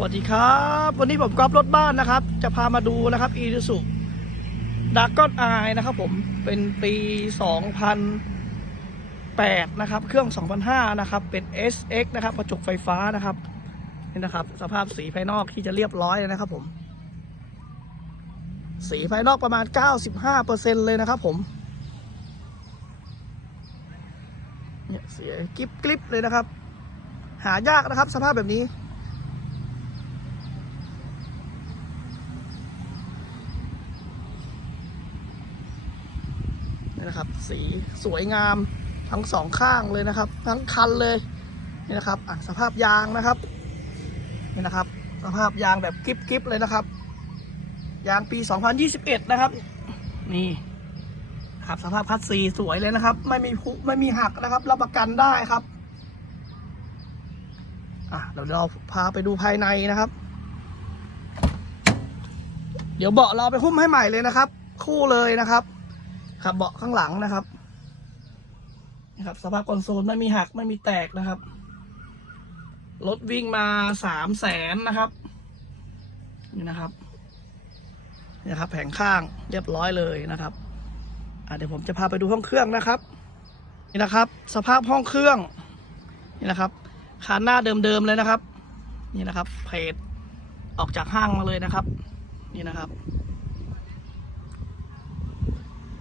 สวัสดีครับ วันนี้ผมกอล์ฟรถบ้านนะครับ จะพามาดูนะครับอี u ู u ดากอนไอนะครับผมเป็นปี 2008 นะครับ เครื่อง 2005 นะครับ เป็น SX นะครับกระจกไฟฟ้านะครับนี่นะครับ สภาพสีภายนอกที่จะเรียบร้อยเลยนะครับผม สีภายนอกประมาณ 95%เลยนะครับผมเนี่ยเสียกริบกริบเลยนะครับ หายากนะครับ สภาพแบบนี้ นี่นะครับ สีสวยงามทั้งสองข้างเลยนะครับ ทั้งคันเลยนี่นะครับอะสภาพยางนะครับนี่นะครับ สภาพยางแบบกริบกริบเลยนะครับ ยางปี 2021 นะครับ นี่ครับสภาพคัดสีสวยเลยนะครับ ไม่มีผุไม่มีหักนะครับ รับประกันได้ครับอะเดี๋ยวเราพาไปดูภายในนะครับ เดี๋ยวเบาะเราไปหุ้มให้ใหม่เลยนะครับ คู่เลยนะครับ ครับเบาะข้างหลังนะครับนะครับ สภาพคอนโซลไม่มีหักไม่มีแตกนะครับรถวิ่งมาสามแสนนะครับนี่นะครับนี่ครับ แผงข้างเรียบร้อยเลยนะครับเดี๋ยวผมจะพาไปดูห้องเครื่องนะครับนี่นะครับ สภาพห้องเครื่องนี่นะครับคานหน้าเดิมๆเลยนะครับ นี่นะครับเพจออกจากห้างมาเลยนะครับ นี่นะครับ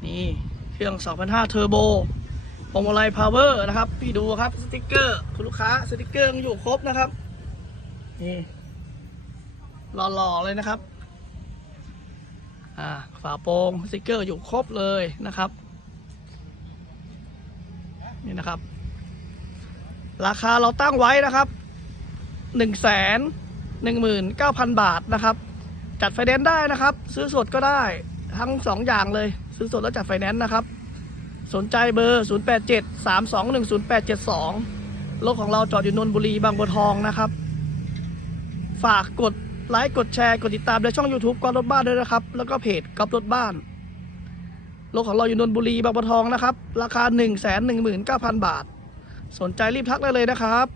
นี่เครื่อง2005เทอร์โบพวงมาลัยพาวเวอร์นะครับ พี่ดูครับสติกเกอร์คุณลูกค้าสติกเกอร์ยังอยู่ครบนะครับ นี่หล่อๆเลยนะครับ อ่าฝาโปรงสติกเกอร์อยู่ครบเลยนะครับ นี่นะครับ ราคาเราตั้งไว้นะครับหนึ่งแสนหนึ่งหมื่นเก้าพันบาทนะครับ จัดไฟแนนซ์ได้นะครับ ซื้อสดก็ได้ทั้งสองอย่างเลย ซื้อสดแล้วจัดไฟแนนซ์นะครับ สนใจเบอร์ 087 321 0872รถของเราจอดอยู่นนทบุรีบางบัวทองนะครับ ฝากกดไลค์กดแชร์กดติดตามในช่อง YouTube กอล์ฟรถบ้านด้วยนะครับ แล้วก็เพจกอล์ฟรถบ้านรถของเราอยู่นนทบุรีบางบัวทองนะครับ ราคา 1 1 9 0 0 0 บาท สนใจรีบทักได้เลยนะครับ